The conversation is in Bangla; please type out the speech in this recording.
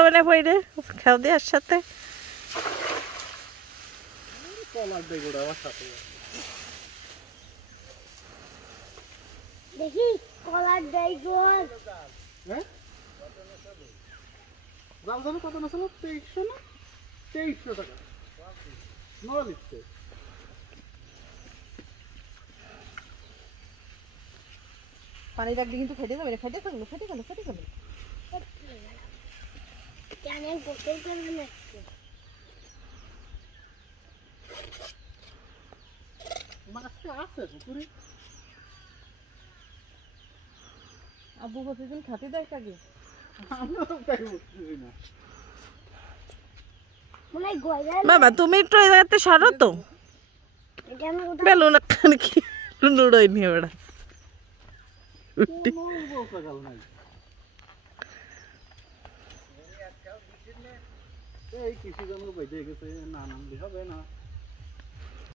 যাবে না পইরে খাও দেওয়ার সাথে। দেখি কলার দেই গোল। হ্যাঁ জাল জাল কত না ছিল 2300 না 2300 টাকা নড়া লিখছে। পানি রাখলে কিন্তু ফেটে যাবে, ফেটে গেল ফেটে গেল ফেটে গেল। কেন গোসল করবে না? মাছটা আছে পুকুরে। আব্বু প্রতিদিন খাতে দেয় কাকে? আমরা তো তাই বুঝতেছি না। মনে হয় গয়লা। বাবা তুমি একটু এই জায়গাতে সরো তো। এটা আমি কোথাও বেলুন খান কি লুড়োই নিয়ে বেড়া। এই কৃষি জমি বেঁধে গেছে, না নামলে হবে না।